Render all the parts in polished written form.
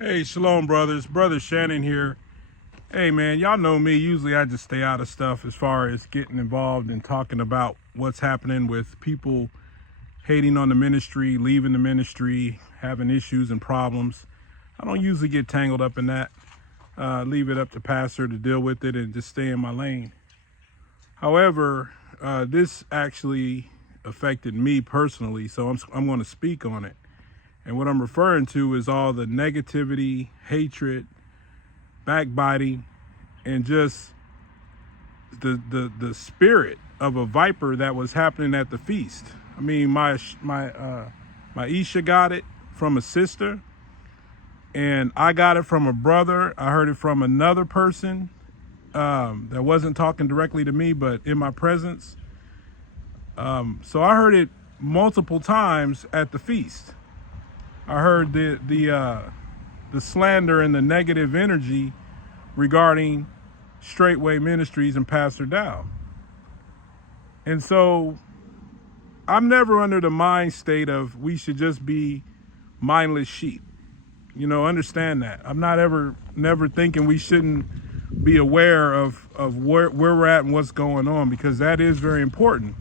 Hey, shalom, brothers. Brother Shannon here. Hey, man, y'all know me. Usually I just stay out of stuff as far as getting involved and talking about what's happening with people hating on the ministry, leaving the ministry, having issues and problems. I don't usually get tangled up in that. Leave it up to pastor to deal with it and just stay in my lane. However, this actually affected me personally, so I'm going to speak on it. And what I'm referring to is all the negativity, hatred, backbiting, and just the spirit of a viper that was happening at the feast. I mean, my Isha got it from a sister, and I got it from a brother. I heard it from another person that wasn't talking directly to me, but in my presence. So I heard it multiple times at the feast. I heard the slander and the negative energy regarding Straitway Ministries and Pastor Dowell. And so I'm never under the mind state of we should just be mindless sheep. You know, understand that. I'm not never thinking we shouldn't be aware of where we're at and what's going on, because that is very important.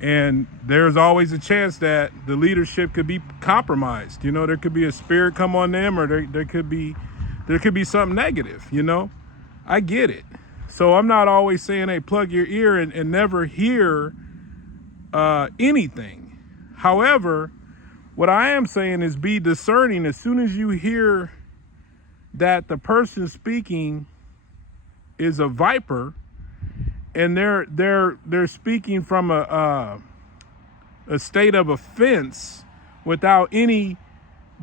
And there's always a chance that the leadership could be compromised. You know, there could be a spirit come on them, or there could be something negative, you know. I get it. So I'm not always saying, hey, plug your ear and never hear anything. However, what I am saying is be discerning. As soon as you hear that the person speaking is a viper, and they're speaking from a state of offense without any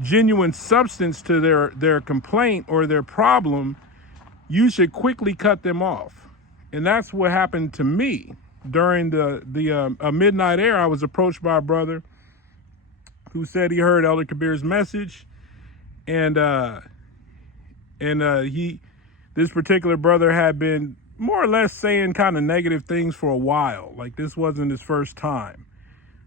genuine substance to their complaint or their problem, you should quickly cut them off. And that's what happened to me during the midnight air. I was approached by a brother who said he heard Elder Kabir's message, and this particular brother had been more or less saying kind of negative things for a while. Like, this wasn't his first time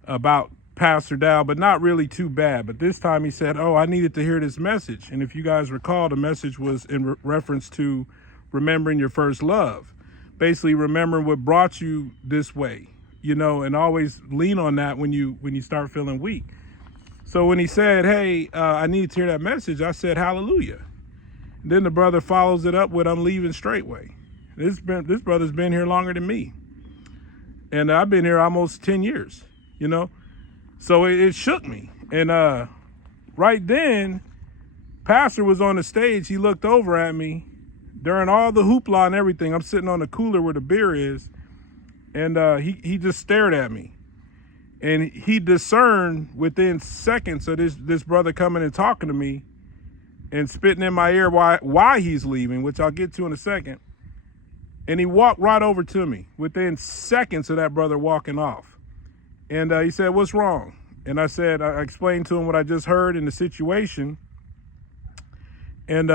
about Pastor Dowell, but not really too bad. But this time he said, oh, I needed to hear this message. And if you guys recall, the message was in reference to remembering your first love. Basically remembering what brought you this way, you know, and always lean on that when you start feeling weak. So when he said, hey, I need to hear that message, I said, hallelujah. And then the brother follows it up with, I'm leaving Straitway. This brother's been here longer than me. And I've been here almost 10 years, you know? So it shook me. And right then, Pastor was on the stage. He looked over at me during all the hoopla and everything. I'm sitting on the cooler where the beer is. And he just stared at me. And he discerned within seconds of this brother coming and talking to me and spitting in my ear why he's leaving, which I'll get to in a second. And he walked right over to me within seconds of that brother walking off. And he said, what's wrong? And I explained to him what I just heard in the situation. And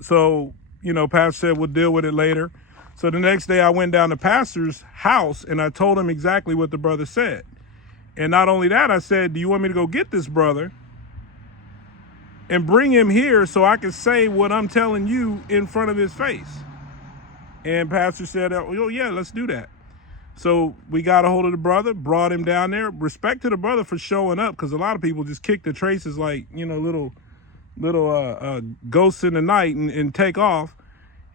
so, you know, Pastor said, we'll deal with it later. So the next day I went down to Pastor's house and I told him exactly what the brother said. And not only that, I said, do you want me to go get this brother and bring him here so I can say what I'm telling you in front of his face? And Pastor said, oh, yeah, let's do that. So we got a hold of the brother, brought him down there. Respect to the brother for showing up, because a lot of people just kick the traces like, you know, little ghosts in the night and take off.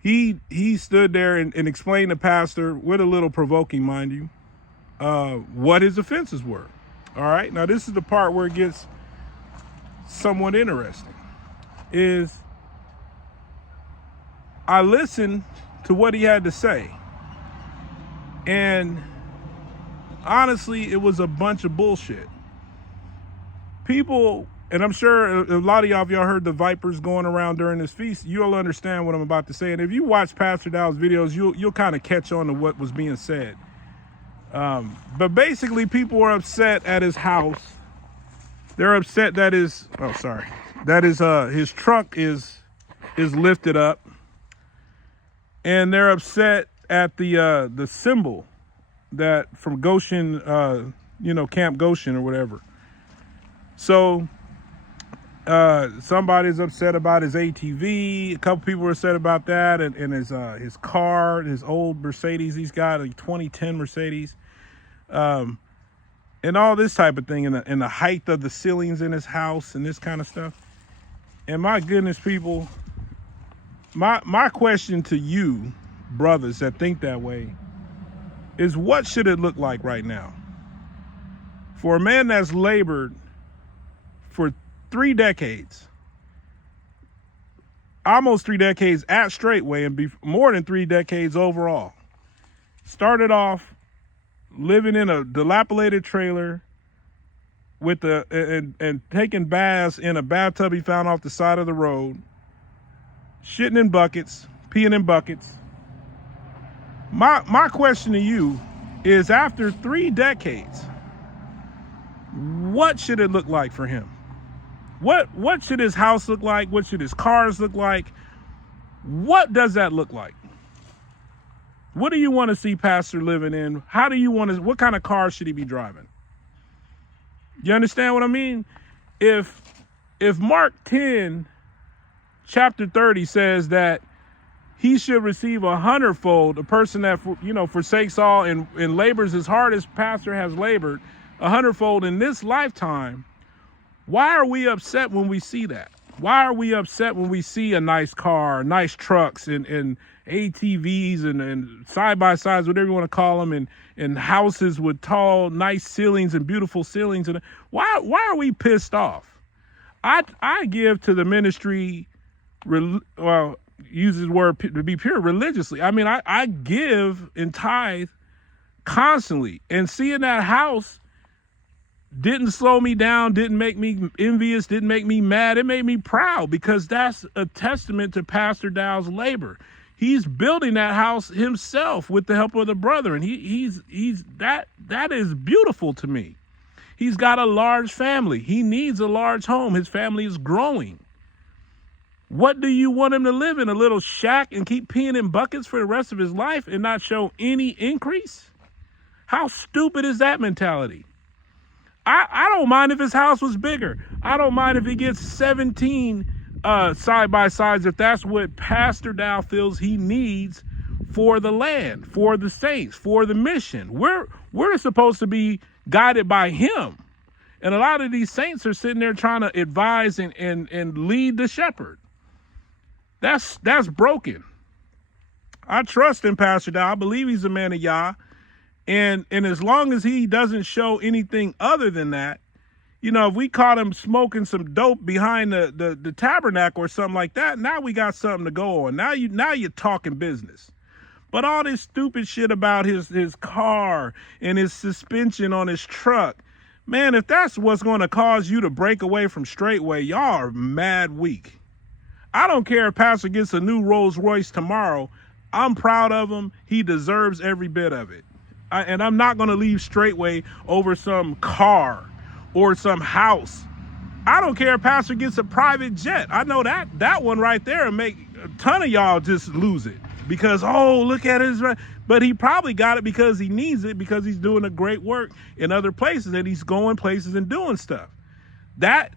He stood there and explained to Pastor, with a little provoking, mind you, what his offenses were. All right. Now, this is the part where it gets somewhat interesting. Is I listened to what he had to say. And honestly, it was a bunch of bullshit. People, and I'm sure a lot of y'all, if y'all heard the vipers going around during this feast, you'll understand what I'm about to say. And if you watch Pastor Dowell's videos, you'll kind of catch on to what was being said. But basically, people were upset at his house. They're upset that his truck is lifted up. And they're upset at the symbol that from Goshen, Camp Goshen or whatever. So Somebody's upset about his ATV. A couple people are upset about that, and his car, his old Mercedes. He's got a 2010 Mercedes, and all this type of thing, and the height of the ceilings in his house, and this kind of stuff. And my goodness, people, my question to you, brothers that think that way, is what should it look like right now for a man that's labored for 3 decades, almost 3 decades at Straitway, and more than 3 decades overall. Started off living in a dilapidated trailer with and taking baths in a bathtub he found off the side of the road, shitting in buckets, peeing in buckets. My question to you is, after 3 decades, what should it look like for him? What should his house look like? What should his cars look like? What does that look like? What do you want to see Pastor living in? How do you want to, what kind of car should he be driving? You understand what I mean? If Mark 10, chapter 30 says that he should receive 100-fold, a person that, forsakes all and labors as hard as Pastor has labored, 100-fold in this lifetime, why are we upset when we see that? Why are we upset when we see a nice car, nice trucks, and ATVs and side-by-sides, whatever you want to call them, and houses with tall, nice ceilings and beautiful ceilings? And why are we pissed off? I give to the ministry, use the word to be pure, religiously. I mean, I give and tithe constantly, and seeing that house didn't slow me down, didn't make me envious, didn't make me mad. It made me proud, because that's a testament to Pastor Dowell's labor. He's building that house himself with the help of the brother, and he's that is beautiful to me. He's got a large family. He needs a large home. His family is growing. What do you want him to live in? A little shack and keep peeing in buckets for the rest of his life and not show any increase? How stupid is that mentality? I don't mind if his house was bigger. I don't mind if he gets 17 side-by-sides, if that's what Pastor Dowell feels he needs for the land, for the saints, for the mission. We're supposed to be guided by him. And a lot of these saints are sitting there trying to advise and lead the shepherd. That's broken. I trust in Pastor Dowell. I believe he's a man of Yah. And as long as he doesn't show anything other than that, if we caught him smoking some dope behind the tabernacle or something like that, now we got something to go on. Now you're talking business. But all this stupid shit about his car and his suspension on his truck, man, if that's what's going to cause you to break away from Straitway, y'all are mad weak. I don't care if Pastor gets a new Rolls Royce tomorrow. I'm proud of him. He deserves every bit of it. And I'm not going to leave Straitway over some car or some house. I don't care if Pastor gets a private jet. I know that one right there will make a ton of y'all just lose it, because, oh, look at his, but he probably got it because he needs it, because he's doing a great work in other places, and he's going places and doing stuff. That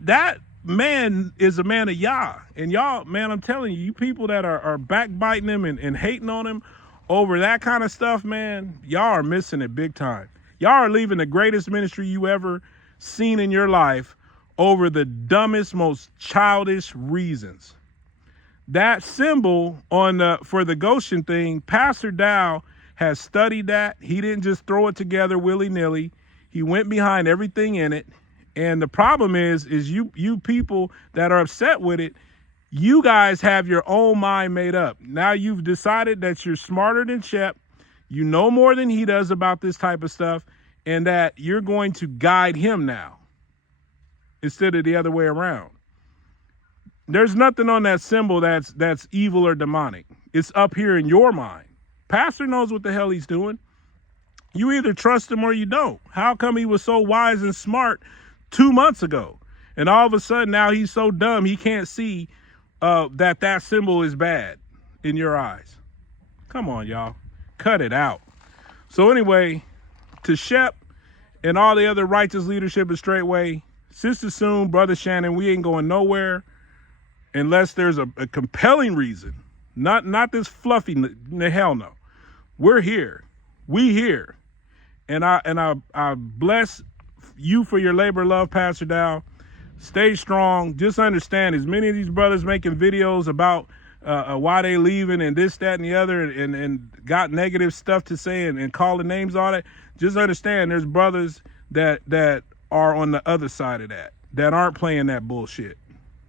man is a man of Yah. And y'all, man, I'm telling you, you people that are backbiting him and hating on him over that kind of stuff, man, y'all are missing it big time. Y'all are leaving the greatest ministry you ever seen in your life over the dumbest, most childish reasons. That symbol for the Goshen thing, Pastor Dowell has studied that. He didn't just throw it together willy-nilly. He went behind everything in it. And the problem is you people that are upset with it, you guys have your own mind made up. Now you've decided that you're smarter than Shep. You know more than he does about this type of stuff, and that you're going to guide him now instead of the other way around. There's nothing on that symbol that's evil or demonic. It's up here in your mind. Pastor knows what the hell he's doing. You either trust him or you don't. How come he was so wise and smart 2 months ago, and all of a sudden now he's so dumb he can't see that symbol is bad in your eyes? Come on, y'all. Cut it out. So anyway, to Shep and all the other righteous leadership at Straitway, Sister Soon, Brother Shannon, we ain't going nowhere unless there's a compelling reason. Not this fluffy, hell no. We're here. We here. And I bless you for your labor of love, Pastor Dowell. Stay strong. Just understand, as many of these brothers making videos about why they leaving and this, that, and the other, and got negative stuff to say and calling names on it. Just understand, there's brothers that are on the other side of that aren't playing that bullshit.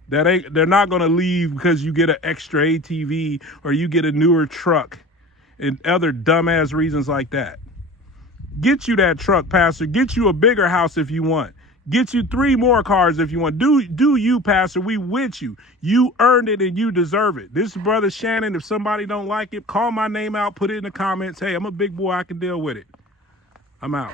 They're not gonna leave because you get an extra ATV or you get a newer truck and other dumbass reasons like that. Get you that truck, Pastor. Get you a bigger house if you want. Get you 3 more cars if you want. Do you, Pastor? We with you. You earned it and you deserve it. This is Brother Shannon. If somebody don't like it, call my name out, put it in the comments. Hey, I'm a big boy. I can deal with it. I'm out.